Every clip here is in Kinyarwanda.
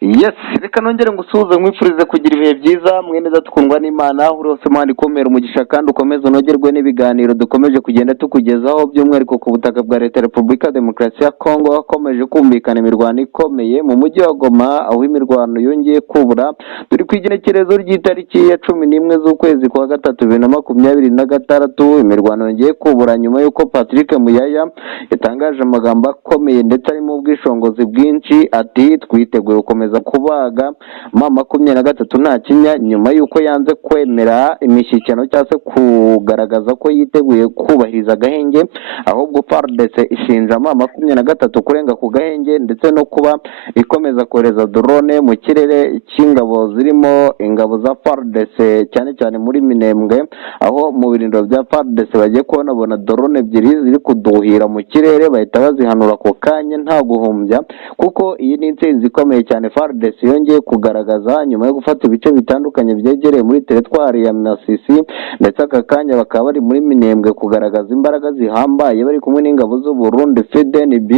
Yes, reka nongere ngusuhuze nkwifurize kugira ibihe byiza mwene za tukundwa n'Imana uri hose Imana ikomera umugisha kandi ukomeze unogerwe n'ibiganiro dukomeje kugenda tukugezaho by'umwihariko ku butaka bwa Leta Repubulika Demokarasi ya Kongo hakomeje kumvikana imirwano ikomeye mu mujyi wa Goma aho imirwano yongeye kubura turi ku igenekerezo ry'itariki ya 11 z'ukwezi kwa gatatu 2026 imirwano yongeye kubura nyuma y'uko Patrick Muyaya yatangaje amagambo akomeye ndetse arimo ubwishongozi bwinshi ati twiteguye gukomeza kubaga M23 nta kinya nyuma y'uko yanze kwemera imishyikirano cyangwa se kugaragaza ko yiteguye kubahiriza agahenge ahubwo FARDC ishinja M23 kurenga ku gahenge ndetse no kuba ikomeza kohereza drone mu kirere cy'ingabo zirimo ingabo za FARDC cyane cyane muri Minembwe aho mu birindiro bya FARDC bagiye kubona drone ebyiri ziri kuduhira mu kirere bahita bazihanura ku kanya nta guhumbya kuko iyi ni intsinzi ikomeye cyane FARDC yongeye kugaragaza nyuma yo gufata ibice bitandukanye byegereye muri teritwari ya Masisi ndetse aka kanya bakaba bari muri Minembwe kugaragaza imbaraga zihambaye bari kumwe n'ingabo z'u Burundi FDNB.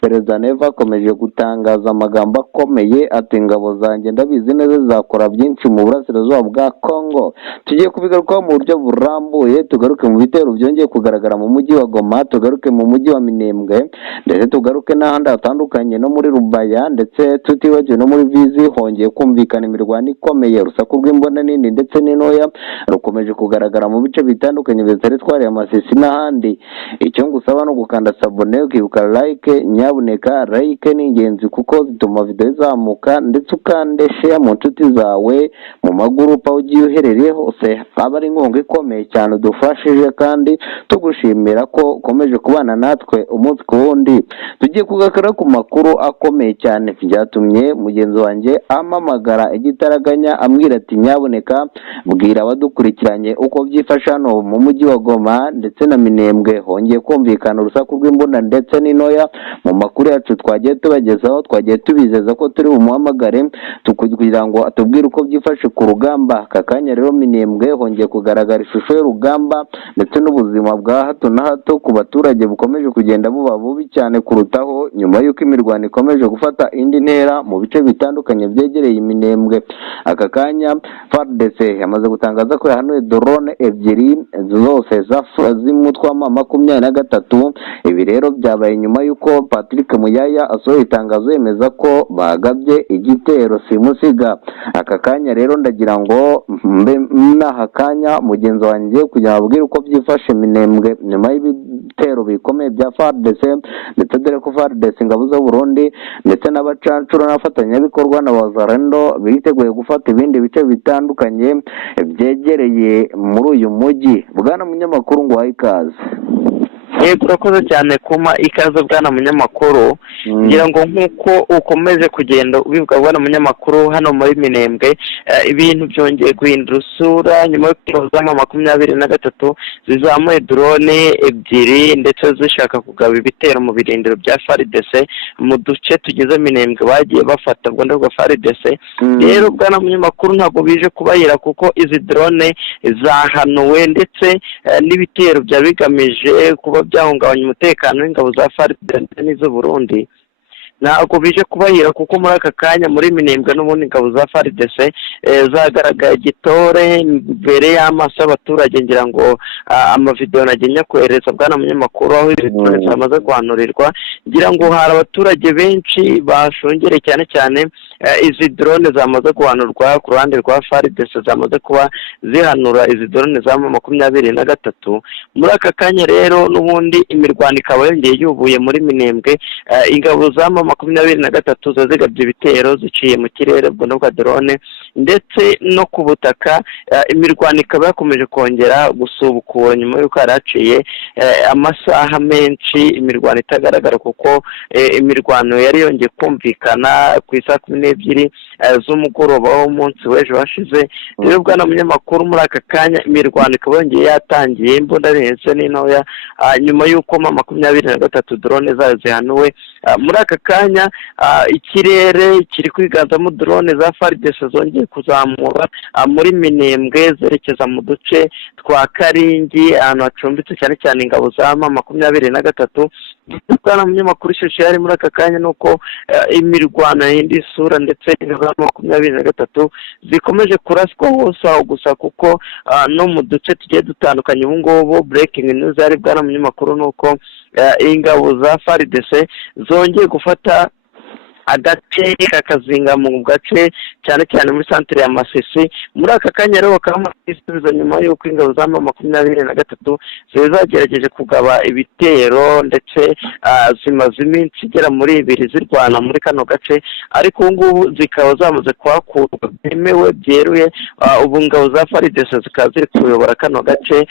Perezida Neva akomeje gutangaza amagambo akomeye ati ingabo zanjye ndabizi neza zakora byinshi mu burasirazuba bwa Kongo. Tugiye kubigarukaho mu buryo burambuye, tugaruke mu bitero byongeye kugaragara mu mujyi wa Goma, tugaruke mu mujyi wa Minembwe ndetse tugaruke n'ahandi hatandukanye no muri Rubaya ndetse tutibagiwe no muri Vizi hongeye kumvikana imirwano ikomeye. Urusaku rw'imbona nini ndetse n'intoya rukomeje kugaragara mu bice bitandukanye bya teritwari ya Masisi n'ahandi. Icyo ngusaba no gukanda sabone ukibuka like, nyabuneka like ni ingenzi kuko zituma video izamuka ndetse ukande share mu nshuti zawe mu magurupa ugiye uherereye hose. Aba ari inkunga ikomeye cyane udufashije kandi tugushimira ko ukomeje kubana natwe umunsi ku wundi. Tugiye kugakara ku makuru akomeye cyane byatumye mugenzi wanjye amamagara igitaraganya ambwira ati nyaboneka bwira abadukurikiranye uko byifasha hano mu mujyi wa Goma ndetse na Minembwe hongeye kumvikana urusaku rw'imbunda ndetse n'intoya. Mu makuru yacu twagiye tubagezaho twagiye tubizeza ko turi bumuhamagare kugira ngo atubwire uko byifashe ku rugamba. Aka kanya rero Minembwe hongeye kugaragara ishusho y'urugamba ndetse n'ubuzima bwa hato na hato ku baturage bukomeje kugenda buba bubi cyane kurutaho nyuma y'uko imirwano ikomeje gufata indi ntera mu bice bitandukanye byegereye Minembwe. Aka kanya FARDC yamaze gutangaza ko yahanuye drone ebyiri zose z'umutwe wa M23. Ibi rero byabaye nyuma y'uko Patrick Muyaya asohoye itangazo yemeza ko bagabye igitero simusiga. Aka kanya rero ndagira ngo n'aha kanya mugenzi wanjye kugira abwire uko byifashe Minembwe nyuma y'ibitero bikomeye bya FARDC ndetse dore ko FARDC ingabo z'u Burundi ndetse n'abacancuro n'abafatanyabikorwa na Wazalendo biteguye gufata ibindi bice bitandukanye byegereye muri uyu mujyi. Bwana munyamakuru ngo ikaze. Urakoze cyane kuma ikaze bwana munyamakuru. Ngira ngo nkuko ukomeje kugenda ubivuga bwana munyamakuru hano muri Minembwe ibintu byongeye guhindura usura nyuma yo kuza M23 zizamuye drone ebyiri ndetse zishaka kugaba ibitero mu birindiro bya FARDC mu duce tugize Minembwe bagiye bafata bwo ndabwo FARDC. Rero bwana munyamakuru ntabwo bije kubahira kuko izi drone zahanuwe ndetse n'ibitero bya bigamije kuba byahungabanya umutekano w'ingabo za FARDC n'iz'u Burundi ntabwo bije kubahira kuko muri aka kanya muri Minembwe n'ubundi ingabo za FARDC zagaragaye gitore imbere y'amaso y'abaturage. Ngira ngo amavideo nagenya kohereza bwana munyamakuru aho izi zamaze guhanurirwa. Ngira ngo hari abaturage benshi bashongere cyane cyane izi drone zamaze guhanurwa ku ruhande rwa FARDC zamaze kuba zihanura izi drone za M23. Muri aka kanya rero n'ubundi imirwano ikaba yongeye yubuye muri Minembwe. Ingabo za M23 zazigabye ibitero ziciye mu kirere ubwo bwa drone ndetse no ku butaka. Imirwano ikaba yakomeje kongera gusubukura nyuma y'uko haraciye amasaha menshi imirwano itagaragara kuko imirwano yari yongeye kumvikana ku isaa 12 z'umugoroba w'umunsi w'ejo washize. Rero bwana munyamakuru muri aka kanya imirwano ikaba yongeye yatangiye imbunda ndetse n'intoya nyuma y'uko M23 drone zayo zihanuwe. Muri aka kanya ikirere kiri kwiganzamo drone za FARDC zongeye kuzamura muri Minembwe zerekeza mu duce twa Karingi ahantu hacumbitse cyane cyane ingabo za M23. Bwana munyamakuru ishusho yari muri aka kanya nuko imirwano y'indi sura ndetse ingabo za M23 zikomeje kuraswa hose aho gusa kuko no mu duce tugiye dutandukanye ubu ngubu breaking news ari bwana munyamakuru nuko ingabo za FARDC zongeye gufata agace kakazinga mu gace cyane cyane muri centre ya Masisi. Muri aka kanya rero bakaba bisubiza nyuma y'uko ingabo za M23 zagerageje kugaba ibitero ndetse zimaze iminsi igera muri 2 zirwana muri kano gace, ariko ngubu zikaba zamaze kwakurwa byemewe byeruye. Ubu ingabo za FARDC zikaba ziri kuyobora kano gace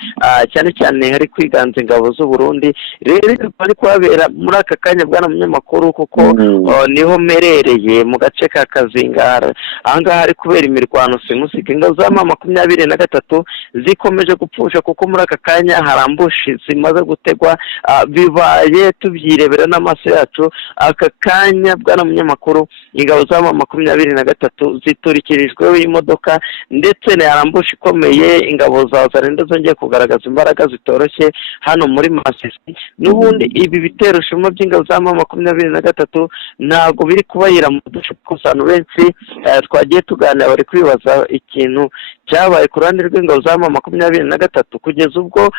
cyane cyane hari kwiganza ingabo z'u Burundi. Rero bari kwabera muri aka kanya bwana munyamakuru kuko niho merereye mu gace ka Kazingara. Ahangaha hari kubera imirwano simusika. Ingabo za M23 zikomeje gupfusha kuko muri aka kanya harambushi zimaze gutegwa, bibaye tubyirebera n'amaso yacu aka kanya bwana munyamakuru. Ingabo za M23 ziturikirijweho imodoka ndetse n'arambushi ikomeye. Ingabo za Zarendo zongeye kugaragaza imbaraga zitoroshye hano muri Masisi. N'ubundi ibi bitero shuma by'ingabo za M23 ntago biri kubayira mu duce kusano benshi twagiye tuganira bari kwibaza ikintu cyabaye ku ruhande rw'ingabo za M23 kugeza ubwo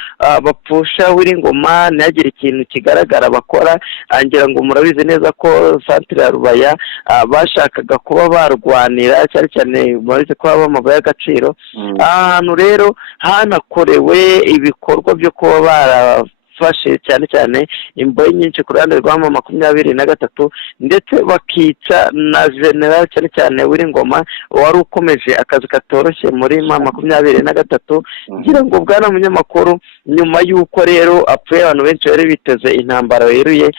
bapfusha Wiringoma ntihagire ikintu kigaragara bakora. Ngira ngo murabizi neza ko centre ya Rubaya bashakaga kuba barwanira cyane cyane murabizi ko haba amabuye y'agaciro. Ahantu rero hanakorewe ibikorwa byo kuba barafashe cyane cyane imbohe nyinshi ku ruhande rwa M23 ndetse bakica na general cyane cyane Wiringoma wari ukomeje akazi katoroshye muri M23. Ngira ngo bwana munyamakuru nyuma y'uko rero apfuye abantu benshi bari biteze intambara yeruye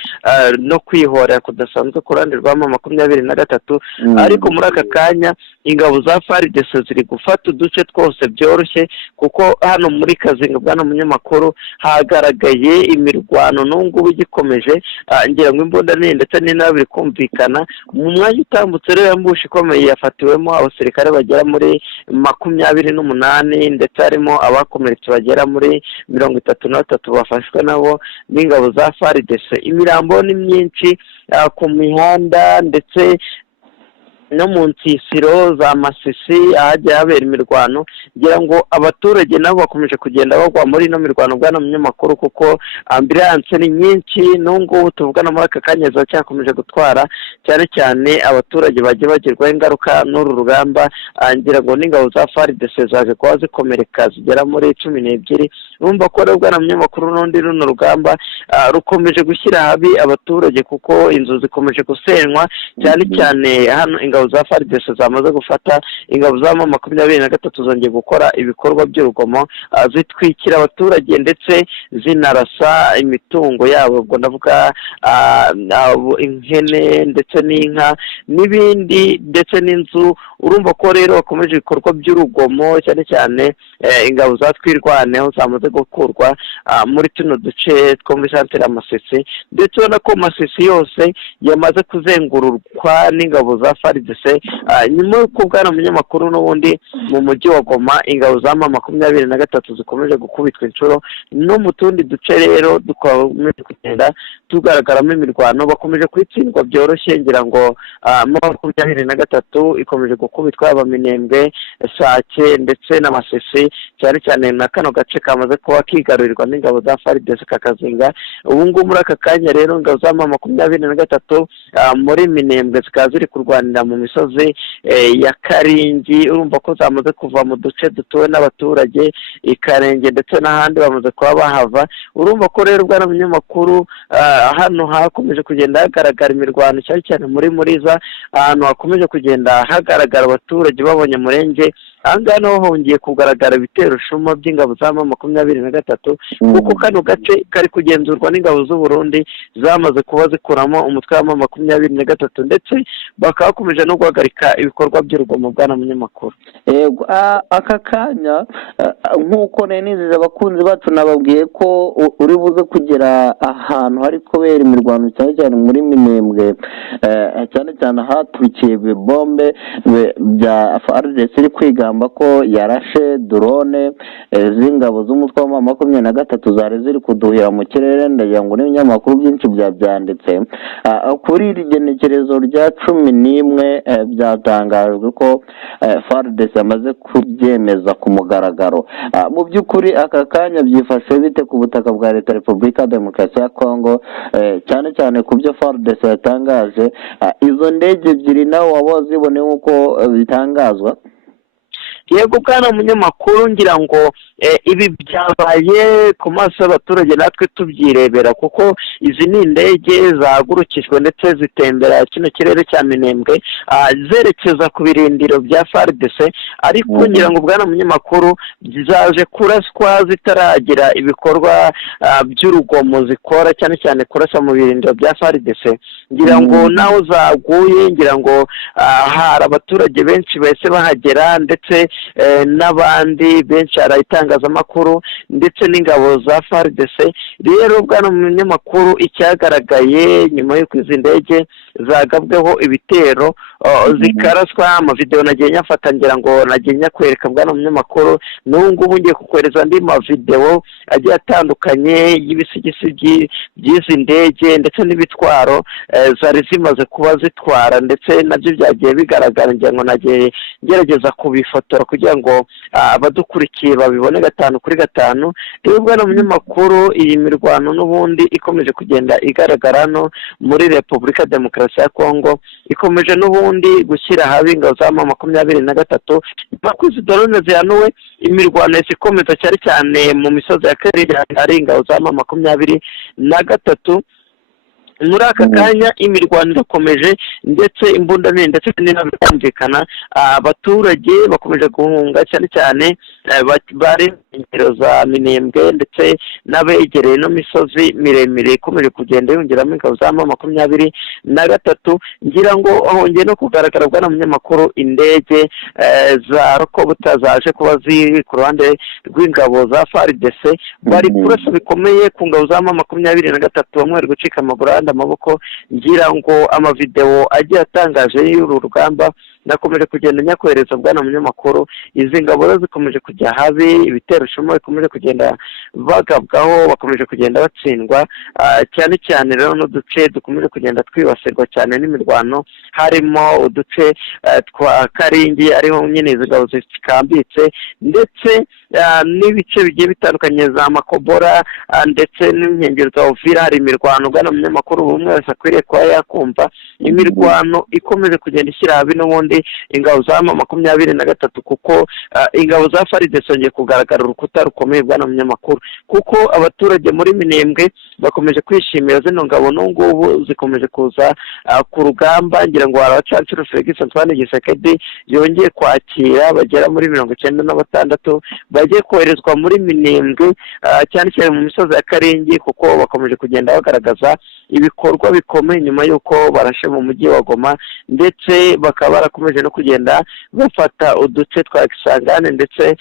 no kwihorera kudasanzwe ku ruhande rwa M23, ariko muri aka kanya ingabo za FARDC ziri gufata uduce twose byoroshye kuko hano muri Kazinga bwana munyamakuru hagaragaye imirwano n'ubwo igikomeje. Ngira ngo imbunda ndetse n'inabiri kumvikana mu mwanya utambutse rero yambushi ikomeye yafatiwemo abasirikare bagera muri 28 ndetse harimo abakomeretse bagera muri 33 bafashwe nabo n'ingabo za FARDC. Imirambo ni myinshi ku mihanda ndetse no mu nsisiro za Masisi ahajya habera imirwano. Ngira ngo abaturage nabo bakomeje kugenda bagwa muri no mirwano bwana munyamakuru kuko ambulance ni nyinshi n'ubwo tuvugana muri aka kanya zacyakomeje gutwara cyane cyane abaturage bagiye bagirwaho ingaruka n'uru rugamba. Ngira ngo n'ingabo za FARDC zaje kuba zikomereka zigera muri 12. Urumva ko rero bwana munyamakuru n'undi runo rugamba rukomeje gushyira habi abaturage kuko inzu zikomeje gusenywa cyane cyane hano ingabo za FARDC zamaze gufata. Ingabo za M23 zongeye gukora ibikorwa by'urugomo zitwikira abaturage ndetse zinarasa imitungo yabo, ubwo ndavuga inkene ndetse n'inka n'ibindi ndetse n'inzu. Urumva ko rero bakomeje ibikorwa by'urugomo cyane cyane ingabo za Twirwaneho zamaze gukurwa muri tuno duce two muri centre ya Masisi, ndetse ubona ko Masisi yose yamaze kuzengururwa n'ingabo za FARDC. Nyuma y'uko bwana munyamakuru n'ubundi mu mujyi wa Goma ingabo za M23 zikomeje gukubitwa inshuro no mu tundi duce rero dukomeje kugenda tugaragaramo imirwano bakomeje kwitsindwa byoroshye. Ngira ngo M23 ikomeje gukubitwa aba Minembwe, Sake ndetse na Masisi cyane cyane na kano gace kamaze kuba kigarurirwa n'ingabo za FARDC kakazinga. Ubu ngubu muri aka kanya rero ingabo za M23 muri Minembwe zikaba ziri kurwanira mu misozi ya Karingi. Urumva ko zamaze kuva mu duce dutuwe n'abaturage Ikarenge ndetse n'ahandi bamaze kuba bahava. Urumva ko rero bwana munyamakuru hano hakomeje kugenda hagaragara imirwano cyane cyane muri Muriza, ahantu hakomeje kugenda hagaragara abaturage babonye murenge. Ahangaha naho hongeye kugaragara ibitero shuma by'ingabo za M23 kuko kano gace kari kugenzurwa n'ingabo z'u Burundi zamaze kuba zikuramo umutwe wa M23 ndetse bakakomeje ndetse no guhagarika ibikorwa by'urugomo bwana munyamakuru. yego aka kanya nk'uko nizeza abakunzi bacu nababwiye ko uri buze kugera ahantu hari kubera imirwano cyane cyane muri Minembwe, cyane cyane ahaturukiye bombe bya FARDC iri kwigamba ko yarashe drone z'ingabo z'umutwe wa M23 zari ziri kuduhira mu kirere. ndagira ngo n'ibinyamakuru byinshi byabyanditse kuri iri genekerezo rya 11 byatangajwe ko FARDC yamaze kubyemeza ku mugaragaro. Mu by'ukuri aka kanya byifashe bite ku butaka bwa Leta Repubulika ya Demokarasi ya Kongo, cyane cyane ku byo FARDC yatangaje? Izo ndege ebyiri nawe waba ziboneye uko bitangazwa? Yego bwana munyamakuru, ngira ngo ibi byabaye ku maso y'abaturage natwe tubyirebera, kuko izi ni indege zahagurukijwe ndetse zitembera kino kirere cya Minembwe zerekeza ku birindiro bya FARDC, ariko ngira ngo bwana munyamakuru zaje kuraswa zitaragira ibikorwa by'urugomo zikora, cyane cyane kurasa mu birindiro bya FARDC. ngira ngo naho zaguye, ngira ngo hari abaturage benshi bahise bahagera, ndetse n'abandi benshi, hari itangazamakuru ndetse n'ingabo za FARDC. rero bwana munyamakuru, icyagaragaye nyuma y'uko izi ndege zagabweho ibitero zikaraswa, amavideo nagiye nyafata, ngira ngo nagiye nyakwereka bwana munyamakuru. n'ubu ngubu ngiye kukwereza andi mavideo agiye atandukanye y'ibisigisigi by'izi ndege ndetse n'ibitwaro zari zimaze kuba zitwara, ndetse nabyo byagiye bigaragara. ngira ngo nagiye ngerageza kubifotora kugira ngo abadukurikiye babibone 5/5. rero bwana munyamakuru, iyi mirwano n'ubundi ikomeje kugenda igaragara no muri Repubulika ya Demokarasi ya Kongo, ikomeje n'ubundi gushyira habi ingabo za M23. makuzi drone zihanuwe, imirwano ikomeza cyane cyane mu misozi ya Karere, ari ingabo za M23. muri aka kanya imirwano irakomeje, ndetse imbunda nini ndetse n'inabikana, abaturage bakomeje guhunga, cyane cyane bari ingero za Minembwe ndetse n'abegereye no misozi miremire ikomeje kugenda yongeramo ingabo za M23. ngira ngo hongeye no kugaragara bwana munyamakuru indege za Rokobota zaje kuba ziri ku ruhande rw'ingabo za FARDC, bari kurasa bikomeye ku ngabo za M23, bamwe bari gucika amaboko. ngira ngo amavideo agiye atangaje y'uru rugamba nakomeje kugenda nyakwereza bwana munyamakuru. izi ngabo zikomeje kujya habi, ibitero shuma bikomeje kugenda bagabwaho, bakomeje kugenda batsindwa, cyane cyane rero n'uduce dukomeje kugenda twibasirwa cyane n'imirwano, harimo uduce twa Karingi ariho nyine izi ngabo zikambitse, ndetse n'ibice bigiye bitandukanye za Makobora ndetse n'inkengero za Uvira. hari imirwano bwana munyamakuru, bumwe wese akwiriye kuba yakumva. imirwano ikomeje kugenda ishyira habi n'ubundi ingabo za M23, kuko ingabo za FARDC zongeye kugaragara urukuta rukomeye bwana munyamakuru, kuko abaturage muri Minembwe bakomeje kwishimira zino ngabo. n'ubwo zikomeje kuza ku rugamba, ngira ngo abacancuro Felix Antoine Gisekedi yongeye kwakira bagera muri 96 bagiye koherezwa muri Minembwe, cyane cyane mu misozi ya Karengi, kuko bakomeje kugenda bagaragaza ibikorwa bikomeye nyuma y'uko barashe mu mujyi wa Goma, ndetse bakaba barakomeje no kugenda bafata uduce twa Kisangane ndetse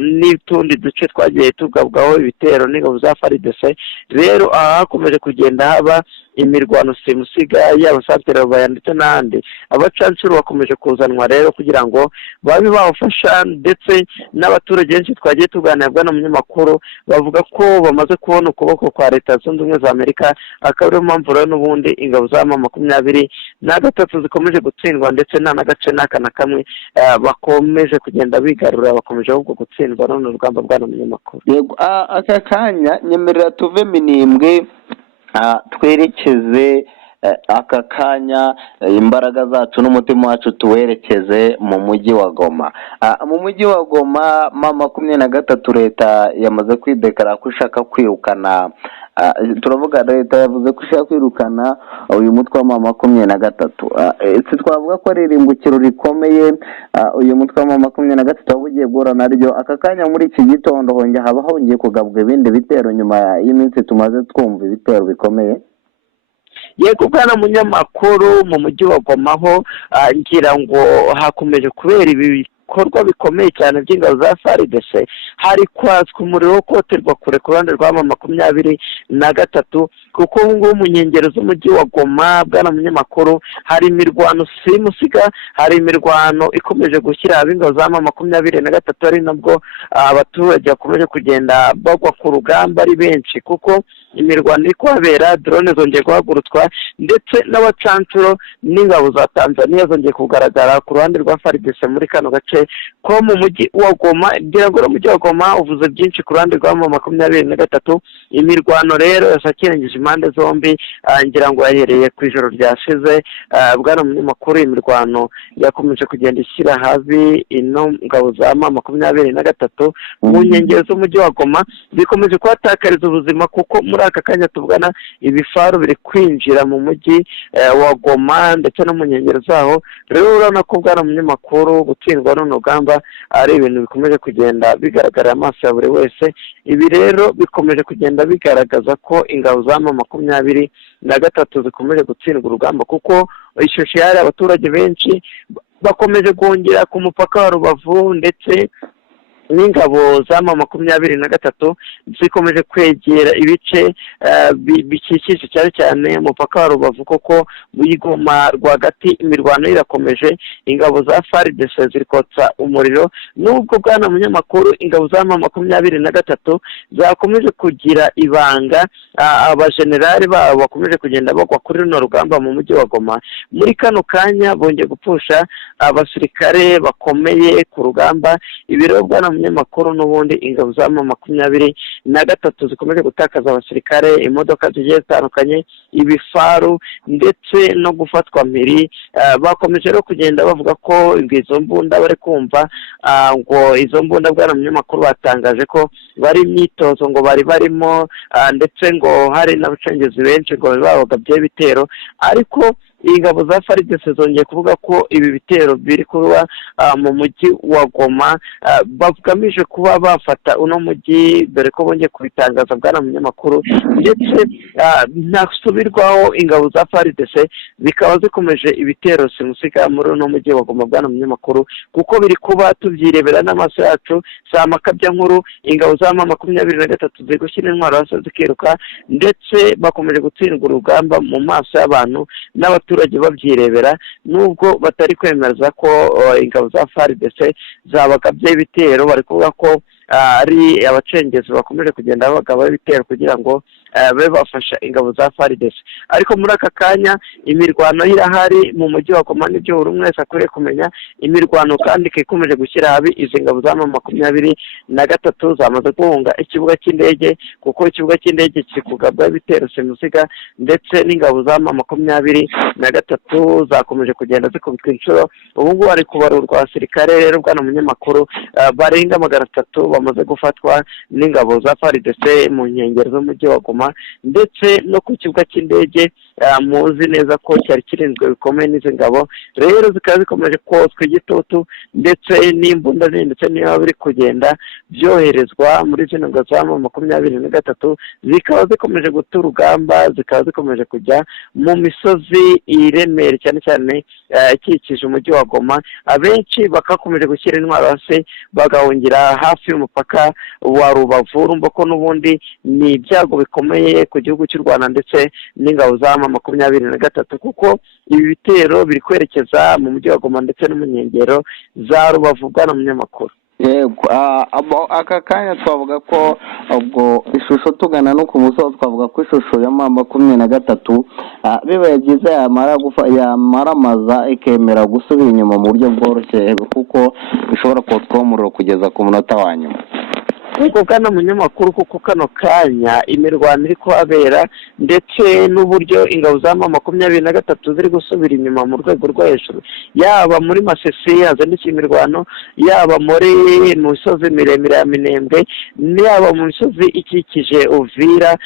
n'utundi duce twagiye tugabwaho ibitero n'ingabo za FARDC. rero hakomeje kugenda haba imirwano simusiga yaba Santere Rubaya ndetse n'ahandi. abacancuro bakomeje kuzanwa rero kugira ngo babe bafasha, ndetse n'abaturage benshi twagiye tuganira bwana munyamakuru bavuga ko bamaze kubona ukuboko kwa Leta Zunze Ubumwe za Amerika, akaba ariyo mpamvu rero n'ubundi ingabo za M23 zikomeje gutsindwa, ndetse nta n'agace n'aka na kamwe bakomeje kugenda bigarura, bakomeje ahubwo gutsindwa none urugamba bwana munyamakuru. yego aka kanya nyemerera tuve Minembwe twerekeze aka kanya imbaraga zacu n'umutima wacu tuwerekeze mu mujyi wa Goma. mu mujyi wa Goma M23 leta yamaze kwidekara ko ishaka kwirukana, turavuga leta yavuze ko ishaka kwirukana uyu mutwe wa M23. twavuga ko ari irimbukiro rikomeye uyu mutwe wa M23 wabugiye guhura naryo. aka kanya muri iki gitondo hongeye kugabwa ibindi bitero nyuma y'iminsi tumaze twumva ibitero bikomeye. yego bwana munyamakuru, mu mujyi wa Goma ho ngira ngo hakomeje kubera ibikorwa bikomeye cyane by'ingabo za FARDC. hari kwatswa umuriro wo koterwa kure ku ruhande rwa M23, kuko ubu ngubu mu nkengero z'umujyi wa Goma bwana munyamakuru hari imirwano simusiga, hari imirwano ikomeje gushyira ab'ingabo za M23, ari nabwo abaturage bakomeje kugenda bagwa ku rugamba ari benshi, kuko imirwano iri kuhabera, drone zongeye guhagurutswa, ndetse n'abacancuro n'ingabo za Tanzania zongeye kugaragara ku ruhande rwa FARDC muri kano gace ko mu mujyi wa Goma. Ngira ngo umujyi wa Goma uvuze byinshi ku ruhande rwa M23. Imirwano rero yasakiranije impande zombi, ngira ngo yahereye ku ijoro ryashize. Bwana munyamakuru, imirwano yakomeje kugenda ishyira habi ino ngabo za M23 mu nkengero z'umujyi wa Goma, bikomeje kuhatakariza ubuzima, kuko muri aka kanya tuvugana ibifaru biri kwinjira mu mujyi wa Goma ndetse no mu nkengero zaho. Rero urabona ko bwana munyamakuru gutsindwa n'urugamba ari ibintu bikomeje kugenda bigaragara amaso ya buri wese. Ibi rero bikomeje kugenda bigaragaza ko ingabo za M23 zikomeje gutsindwa urugamba, kuko ishusho yari abaturage benshi bakomeje guhungira ku mupaka wa Rubavu, ndetse n'ingabo za M23 zikomeje kwegera ibice bikikije cyane cyane umupaka wa Rubavu, kuko Goma rwagati imirwano irakomeje. Ingabo za FARDC ziri kotsa umuriro, nubwo bwana munyamakuru ingabo za M23 zakomeje kugira ibanga, abajenerali babo bakomeje kugenda bagwa kuri runo rugamba mu mujyi wa Goma. Muri kano kanya bongeye gupfusha abasirikare bakomeye ku rugamba. Ibiro bwana munyamakuru, n'ubundi ingabo za M23 zikomeje gutakaza abasirikare, imodoka zigiye zitandukanye, ibifaru ndetse no gufatwa mpiri. Bakomeje rero kugenda bavuga ko izo mbunda bari kumva, ngo izo mbunda bwana munyamakuru batangaje ko bari imyitozo ngo bari barimo, ndetse ngo hari n'abacengezi benshi ngo babagabye ibitero. Ariko ingabo za FARDC zongeye kuvuga ko ibi bitero biri kuba mu mujyi wa Goma bagamije kuba bafata uno mujyi, dore ko bongeye kubitangaza bwana munyamakuru. Ndetse ntasubirwaho ingabo za FARDC zikaba zikomeje ibitero simusiga muri uno mujyi wa Goma bwana munyamakuru, kuko biri kuba tubyirebera n'amaso yacu, si amakabya nkuru. Ingabo za M23 ziri gushyira intwaro hasi zikiruka, ndetse bakomeje gutsindwa urugamba mu maso y'abantu n'abaturage babyirebera, nubwo batari kwemeza ko ingabo za FARDC zabagabye ibitero. Bari kuvuga ko ari abacengezi bakomeje kugenda bagaba ibitero kugira ngo babe bafasha ingabo za FARDC. Ariko muri aka kanya imirwano irahari mu mujyi wa Goma, n'ibyo buri umwe wese akwiriye kumenya. Imirwano kandi ikomeje gushyira habi izi ngabo za M23 zamaze guhunga ikibuga cy'indege, kuko ikibuga cy'indege kiri kugabwa ibitero simusiga, ndetse n'ingabo za M23 zakomeje kugenda zikubitwa inshuro. Ubu ngubu hari kubarurwa abasirikare rero bwana munyamakuru barenga 300 bamaze gufatwa n'ingabo za FARDC mu nkengero z'umujyi wa Goma, ndetse no ku kibuga cy'indege. Muzi neza ko cyari kirinzwe bikomeye n'izi ngabo, rero zikaba zikomeje kotswa igitutu, ndetse n'imbunda ndetse niba biri kugenda byoherezwa muri zino ngabo za M23, zikaba zikomeje guta urugamba, zikaba zikomeje kujya mu misozi iremere cyane cyane ikikije umujyi wa Goma. Abenshi bakakomeje gushyira intwaro hasi bagahungira hafi y'umupaka wa Rubavu. Urumva ko n'ubundi ni ibyago bikomeye ku gihugu cy'u Rwanda ndetse n'ingabo za M23, kuko ibi bitero biri kwerekeza mu mujyi wa Goma ndetse no mu nkengero za Rubavu bwana munyamakuru. Yego, aka kanya twavuga ko ubwo ishusho tugana no ku musozo, twavuga ko ishusho ya M23 bibaye byiza yamaramaza ikemera gusubira inyuma mu buryo bworoshye, kuko bishobora kotswa umuriro kugeza ku munota wa nyuma. Kuko kana munyamakuru, kuko kano kanya imirwano iri kuhabera, ndetse n'uburyo ingabo za M23 ziri gusubira inyuma mu rwego rwo hejuru, yaba muri Masisi hazandikiye imirwano, yaba muri misozi miremire ya Minembwe, yaba mu misozi ikikije Uvira.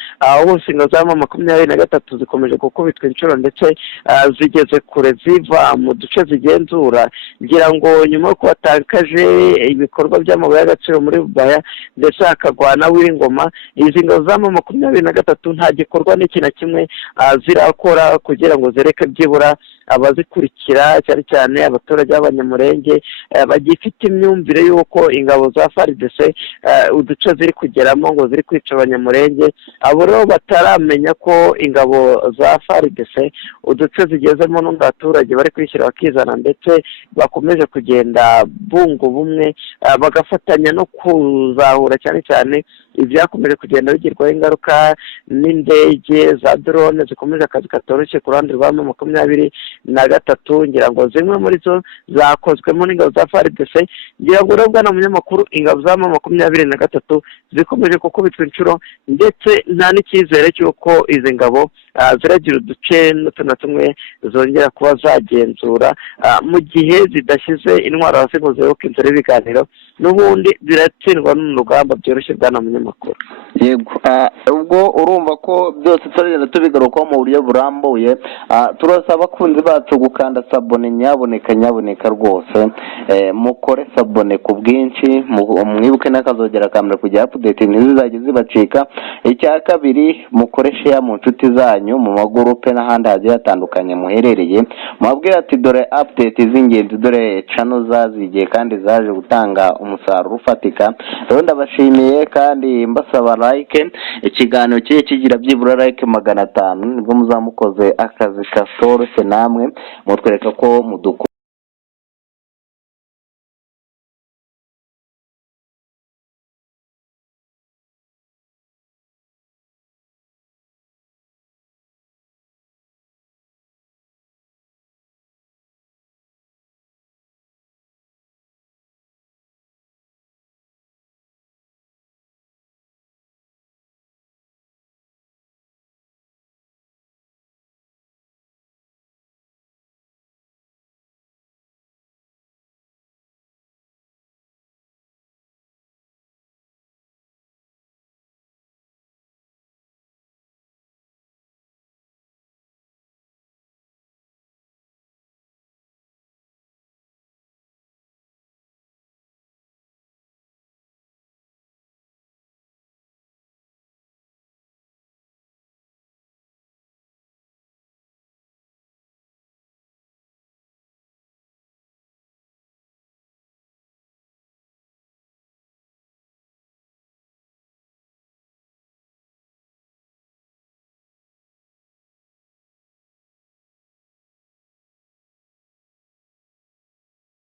Hose ingabo za M23 zikomeje gukubitwa inshuro, ndetse zigeze kure ziva mu duce zigenzura. Ngira ngo nyuma yo kubatakaje ibikorwa by'amabuye y'agaciro muri Bubaya, ndetse hakagwana w'ingoma. Izi ngabo za M23 nta gikorwa n'iki na kimwe zirakora kugira ngo zereke byibura abazikurikira cyane cyane abaturage b'Abanyamulenge bagifite imyumvire y'uko ingabo za FARDC uduce ziri kugeramo ngo ziri kwica Abanyamulenge. Abo rero bataramenya ko ingabo za FARDC uduce zigezemo n'abaturage bari kwishyira bakizana, ndetse bakomeje kugenda bunga ubumwe bagafatanya no kuzahura cyane cyane ibyakomeje kugenda bigirwaho ingaruka n'indege za drone zikomeje akazi katoroshye ku ruhande rwa M23. ngira ngo zimwe muri zo zakozwemo n'ingabo za FARDC. ngira ngo rero bwana munyamakuru, ingabo za M23 zikomeje gukubitwa inshuro, ndetse nta n'icyizere cy'uko izi ngabo ziragira uduce n'utu na tumwe zongera kuba zagenzura mu gihe zidashyize intwaro hasi ngo ziyoboke inzira y'ibiganiro. n'ubundi ziratsindwa n'urugamba byoroshye bwana munyamakuru. Yego, ubwo urumva ko byose turagenda tubigarukaho mu buryo burambuye. Turasaba abakunzi bacu gukanda sabone, nyaboneka rwose mukore sabone ku bwinshi, mwibuke n'akazogera kamera kugira update ntizizajye zibacika. Icya kabiri, mukore share mu nshuti zanyu, mu magurupe n'ahandi hagiye hatandukanye muherereye, mubabwira ati dore update z'ingenzi, dore channel zazigiye kandi zaje gutanga umusaruro ufatika. Rero ndabashimiye kandi mbasaba like. Ikiganiro kigiye kigira byibura like 500, nibwo muzamukoze akazi kasoroshye, namwe mutwereka ko mudukunda.